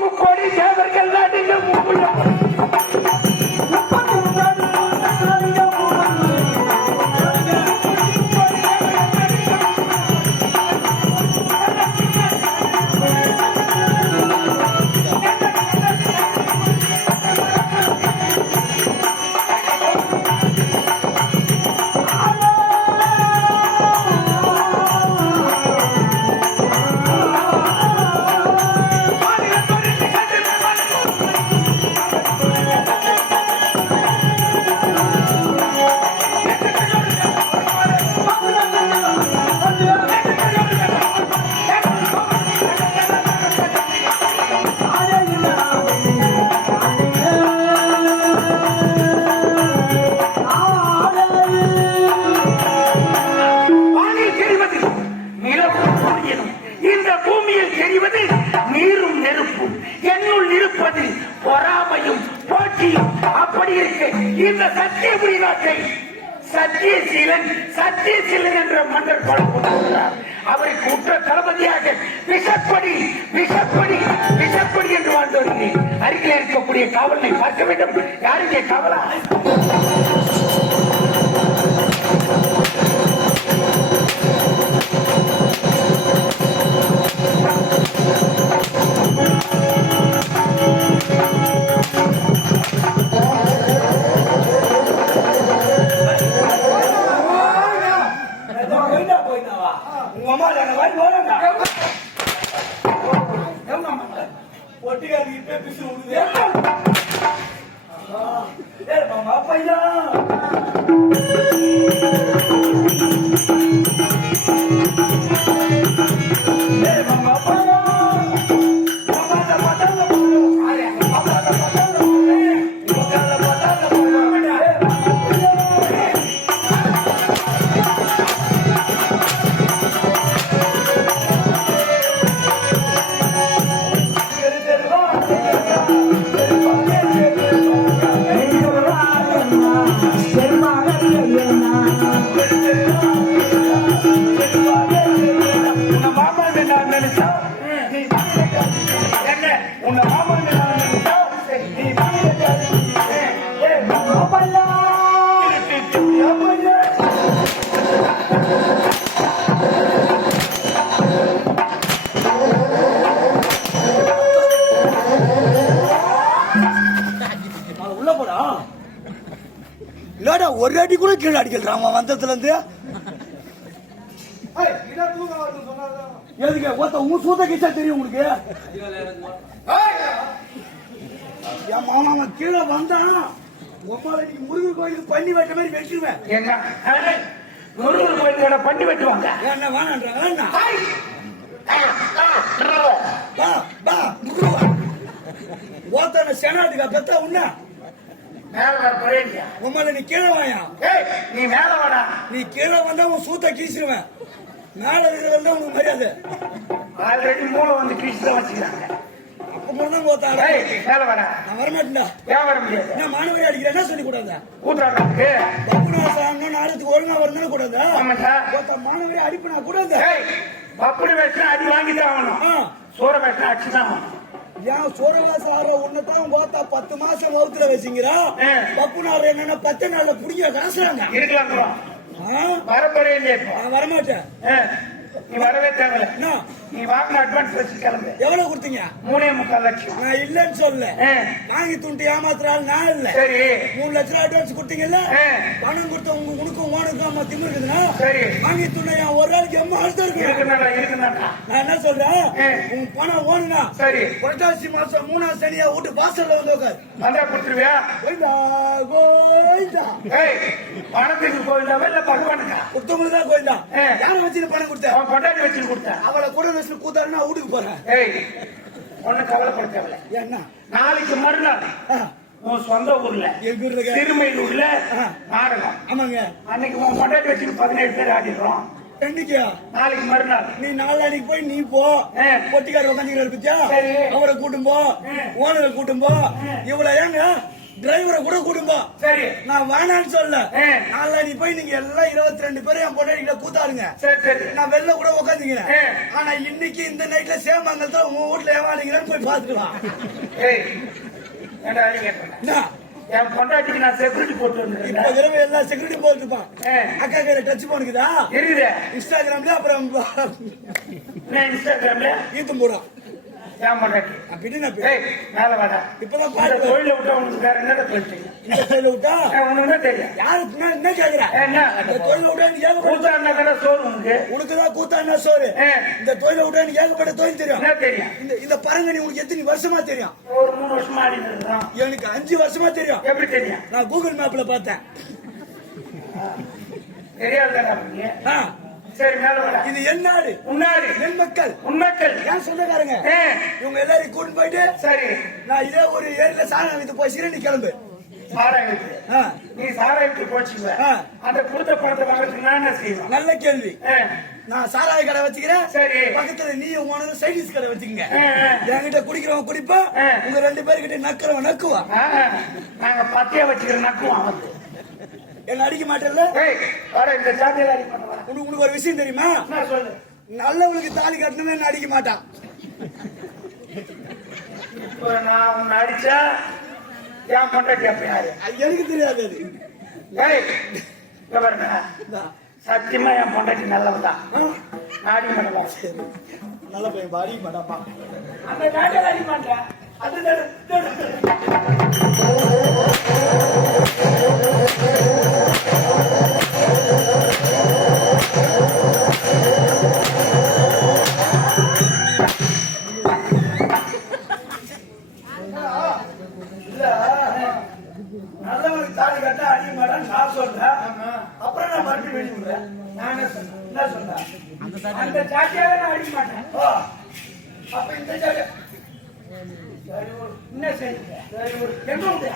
முக்கோடி தேவர்கள் சத்தியசீலன் என்ற மன்னர் பலம் கொண்டார். அவருக்கு உற்ற தளபதியாக விஷப்படி என்று வாழ்ந்து வருகிறேன். அருகில் இருக்கக்கூடிய காவலை பார்க்க வேண்டும். யாருக்கே காவலா? ஒரு அடி கூட கீழே அடிக்கலாம் வந்ததுல இருந்து எதுக்கு ஒருத்த உன் சூத்த கிச்சா தெரியும் உங்களுக்கு அவன் கீழே வந்தான் முருகன் கோயிலுக்கு பண்ணி வெட்ட மாதிரி வெட்டுவேன். முருகன் கோயிலுக்கு பண்ணி வெட்டுவாங்க. என்ன வேணான்றாங்க ஓத்தன சேனாட்டுக்கா பெத்தா உன்ன உம்மால நீ கீழே வாயா. நீ மேல வாடா. நீ கீழே வந்தா உன் சூத்த கீசிடுவேன். மேல இருக்கிறது உனக்கு மரியாதை. ஆல்ரெடி மூளை வந்து கீசிதான் வச்சுக்கிறாங்க. அப்ப மட்டும் கோத்தாங்க. மேல வாடா. நான் வரமாட்டேன்டா. ஏன் வர முடியாது? நான் மாணவரி அடிக்கிறேன். என்ன சொல்லி கூடாது? கூட்டாடுறதுக்கு பப்புனாசாங்க நாளைக்கு ஒழுங்கா வரணும் கூடாது. ஆமாண்டா. மாணவரி அடிப்பினா கூடாது. பப்புனு வேஷம் அடி வாங்கிதான் ஆகணும். சோற வேஷம் அடிச்சுதான் ஆகணும். ஏன் சோழவாச ஆற உன்னதான் கோத்தா 10 மாசம் வகுத்துல வச்சுங்கிறா. பப்புனார் என்னன்னா 10 நாள்ல புடிக்க காசுறாங்க. இருக்கலாம். வரப்போறே இல்லையா? வரமாட்டேன். நீ வரவே தேவையில்ல. நீ வாங்கின அட்வான்ஸ் வச்சு கிளம்பு. எவ்வளவு கொடுத்தீங்க? 3.25 லட்சம். நான் இல்லன்னு சொல்ல. வாங்கி துண்டு ஏமாத்துறாள் நான் இல்ல. சரி 3 லட்சம் அட்வான்ஸ் கொடுத்தீங்கல்ல. பணம் கொடுத்த உனக்கும் ஓனுக்கும் திமிரு இருக்குதுன்னா சரி வாங்கி துண்டு என் ஒரு நாளைக்கு எம்மா அழுத்தம் இருக்கு. நான் என்ன சொல்றேன், உன் பணம் ஓனுனா சரி புரட்டாசி மாசம் 3ஆம் சனியா வீட்டு வாசல்ல வந்து உட்கார். வந்தா கொடுத்துருவியா? பணத்துக்கு கோயில்தாவே இல்ல பகவானுக்கா? கொடுத்தவங்களுக்கு தான் கோயில் தான். யாரை வச்சு பணம் கொடுத்த? கொண்டாடி வச்சு கொடுத்த. அவளை கூட வச்சு கூத்தாருன்னா வீட்டுக்கு போறேன். ஒண்ணு கவலைப்பட தேவையில்ல. என்ன நாளைக்கு மறுநாள் உன் சொந்த ஊர்ல திருமையூர்ல நாடகம். ஆமாங்க. அன்னைக்கு உன் கொண்டாடி வச்சு 17 பேர் ஆடிடுறோம். என்னைக்கு? நாளைக்கு மறுநாள். நீ நாளைக்கு போய் நீ போ. பொட்டிக்கார உட்காந்துக்கிறாரு பத்தியா? அவரை கூட்டும் போ, ஓனரை கூட்டும் போ. இவ்வளவு ஏங்க டிரைவரை கூட குடும்பம் சரி நான் வேணான்னு சொல்ல ஆ. நாளை போய் நீங்க எல்லாம் 22 பேரும் என் பொண்டாட்டிகிட்ட கூத்தாடுங்க சரி சரி நான் வெளில கூட உட்காந்துக்கிறேன் ஆ. ஆனா இன்னைக்கு இந்த நைட்ல சேமங்கலத்துல உங்க வீட்டுல ஏமாளிங்கன்னு போய் பாத்துக்கலாம் ஏய் ஏன்டா நீ கேட்கல என்ன? என் பொண்டாட்டிக்கு நான் செக்யூரிட்டி போட்டு வந்துருக்கேன் இப்ப தடவை எல்லாம் செக்யூரிட்டி போட்டுருப்பான் ஆ. அக்கா கையில டச் போனுக்குதா இருக்குது இன்ஸ்டாகிராம்ல அப்புறம் என்ன இன்ஸ்டாகிராம்ல ஈத்தும் போடும் ஏன் பொண்டாட்டி அப்படின்னு நான் ஏய் மேல வாடா இப்பதான் இந்த பாருங்க தொழில விட்டா உனக்கு வேற என்னடா தொழில் தெரியும் இந்த தொழில விட்டா உனக்கு என்ன தெரியும் யாரு என்ன கேக்குற என்ன இந்த தொழில விட்டா எனக்கு ஏகப்பட்ட கூத்தாடினா கடை சோறு உனக்கு உனக்குதான் கூத்தாடினா சோறு ஆ. இந்த தொழில விட்டா எனக்கு ஏகப்பட்ட தொழில் தெரியும் என்ன தெரியும் இந்த பரங்கனி உனக்கு எத்தனை வருஷமா தெரியும் ஒரு 3 வருஷமா ஆடிட்டு இருக்கிறோம் எனக்கு 5 வருஷமா தெரியும் எப்படி தெரியும் நான் கூகுள் மேப்ல பார்த்தேன் தெரியாதுடா நீ ஆ, சரி மேல வாடா இது என் நாடு முன்னாடி என் மக்கள் உண்மைக்கள் ஏன் சொந்தக்காரங்க ஆ. இவங்க எல்லாரையும் கூட்டு போயிட்டு சரி நான் இதே ஒரு ஏரியில சாணம் வித்து போய் சிறுநி கிளம்பு சாராயத்துக்கு ஆ, நீ சாராயத்துக்கு போச்சுங்க ஆ. அந்த கொடுத்த பணத்தை வாங்கறதுக்கு நான் என்ன செய்வேன் நல்ல கேள்வி ஆ. நான் சாராய கடை வச்சுக்கிறேன் சரி. பக்கத்துல நீ உனக்கு சைடிஸ் கடை வச்சுக்கங்க ஆ, ஆ. என்கிட்ட குடிக்கிறவன் குடிப்பா ஆ. உங்க 2 பேர்கிட்ட நக்கிறவன் நக்குவா நாங்க பத்தியா வச்சுக்கிற நக்குவோம் வந்து என்ன அடிக்க மாட்டேன்ல ஏய் வர இந்த சாத்தியில அடி பண்ண வர உனக்கு ஒரு விஷயம் தெரியுமா என்ன சொல்லு நல்லவனுக்கு தாலி கட்டணுமே என்ன அடிக்க மாட்டான் இப்ப நான் உன்னை அடிச்சா ஏன் பொண்டாட்டி அப்ப யாரு அது எனக்கு தெரியாது அது ஏய் இங்க பாருங்க இந்தா. சத்தியமா என் பொண்டாட்டி நல்லவதான் ஆ, ஆடி பண்ணலாம் சரி. நல்ல பையன் அடிக்க மாட்டாப்பா அந்த நாட்டில் அடி மாட்டேன் அது நல்லவனுக்கு தாலி கட்ட அடிக்க மாட்டான்னு நான் சொல்றேன் அப்புறம் நான் மறுபடியும் வெளியே விடுறேன் நான் என்ன சொன்னேன் என்ன சொல்றேன் அந்த சாட்டியால நான் அடிக்க மாட்டேன் ஓ, அப்ப இந்த ஜாக என்ன செய்யுங்க எங்க உண்டு